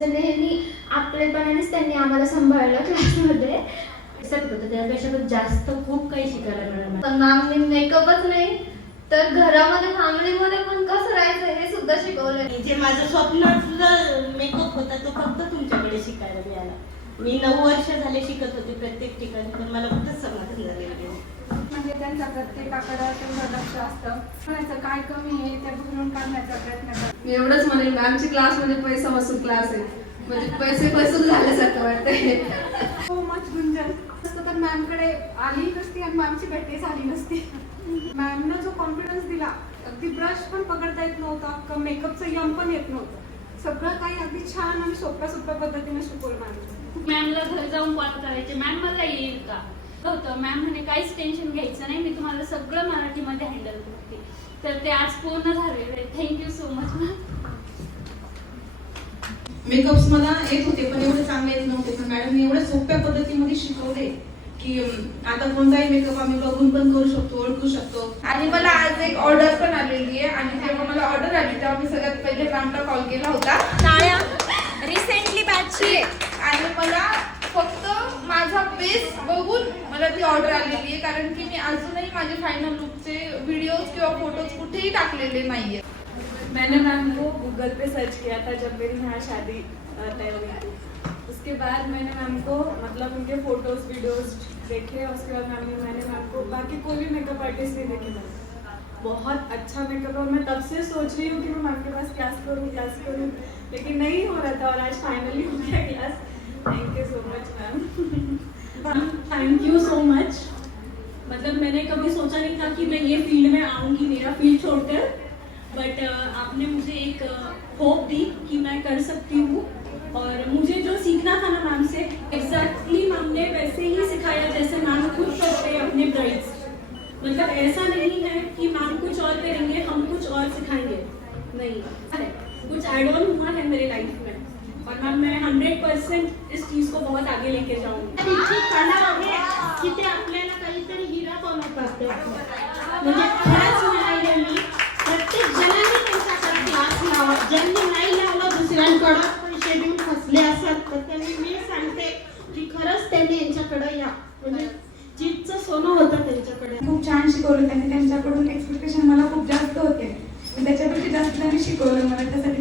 नेहमी आपलेपणानेच त्यांनी आम्हाला सांभाळलं क्लासमध्ये. त्यापेक्षा जास्त खूप काही शिकायला मिळालं. पण मॅमने मेकअपच नाही तर घरामध्ये फॅमिलीमध्ये पण कसं राहायचं हे सुद्धा शिकवलं. जे माझं स्वप्नातलं मेकअप होता तो फक्त तुमच्याकडे शिकायला मिळाला. मी 9 वर्ष झाले शिकत होते प्रत्येक ठिकाणी, पण मला कुठंच समाधान झालेलं नाही. म्हणजे त्यांचा प्रत्येकाकडे तेवढं लक्ष असतं, कोणाचं काय कमी आहे ते भरून काढण्याचा प्रयत्न करतात. मी एवढंच म्हणेन, आमची क्लासमध्ये पैसा वसूल क्लास आहे, म्हणजे पैसे वसूल झाल्यासारखं वाटतंय. हो मच गुंजन असतं तर मॅमकडे आली नसती आणि मॅमची भेटी झाली नसती. मॅमनं जो कॉन्फिडन्स दिला, अगदी ब्रश पण पकडता येत नव्हता, मेकअपचं यम पण येत नव्हतं, सगळं काही अगदी छान आणि सोप्या पद्धतीने शिकवलं मॅम. मॅमला घरी जाऊन कॉल करायचे, मॅम मला येईल का होतं. मॅम म्हणे काहीच टेन्शन घ्यायचं नाही, मी तुम्हाला सगळं मराठीमध्ये हँडल करते. तर ते आज पूर्ण झालेलं आहे. Thank you so much ma'am. Makeups मला येत होते पण एवढे चांगले येत नव्हते, पण मॅडमने एवढ्या सोप्या पद्धतीमध्ये शिकवले की आता कोणताही मेकअप आम्ही बघून पण करू शकतो, ओळखू शकतो. आणि मला आज एक ऑर्डर पण आलेली आहे, आणि जेव्हा मला ऑर्डर आली तेव्हा मी सगळ्यात पहिले मॅमला कॉल केला होता. रिसेंटली बॅचची आणि मला फक्त माझा बेस बघून मला ती ऑर्डर आलेली आहे, कारण की मी अजूनही माझे फायनल लुकचे व्हिडिओज किंवा फोटोज कुठेही टाकलेले नाहीये. मैंने मैम को गूगल पे सर्च किया था जब मेरी यहाँ शादी तय हुई थी. उसके बाद मैंने मैम को मतलब उनके फोटोज वीडियोस देखे, और उसके बाद मैंने मैम को बाकी कोई भी मेकअप आर्टिस्ट नहीं देखे मैम. बहुत अच्छा मेकअप है, और मैं तब से सोच रही हूँ कि मैं मैम के पास क्लास करूँ, लेकिन नहीं हो रहा था, और आज फाइनली हो गया class. Thank you so much ma'am. Thank you so much. मतलब मैंने कभी सोचा नहीं था कि मैं ये फील्ड में आऊँगी, मेरा फील्ड छोड़कर, बट आपने मुझे एक होप दी कि मैं कर सकती हूँ. और मुझे जो सीखना था ना मैम से, एग्जैक्टली मैम ने वैसे ही सिखाया जैसे मैम खुद करते हैं अपने ब्राइड्स. मतलब ऐसा नहीं है कि मैम कुछ और करेंगे, हम कुछ और सिखाएंगे, नहीं, कुछ ऐड ऑन हुआ है मेरे लाइफ में. और मैम मैं 100% इस चीज़ को बहुत आगे लेके जाऊँगी. त्यांची कला आहे की ते आपल्याला काहीतरी हिरा बनवतात. म्हणजे खरंच म्हणाले मी, प्रत्येक जणांनी त्यांच्याकडे क्लास लावा. ज्यांनी नाही लावलं दुसऱ्यांकडं पैसे देऊन फसले असतात, तर त्यांनी मी सांगते की खरंच त्यांनी यांच्याकडे या. म्हणजे जिथचं सोनं होतं त्यांच्याकडे. खूप छान शिकवलं त्यांनी, त्यांच्याकडून एक्सपेक्टेशन मला खूप जास्त होते, त्याच्यापेक्षा जास्त त्यांनी शिकवलं मला, त्यासाठी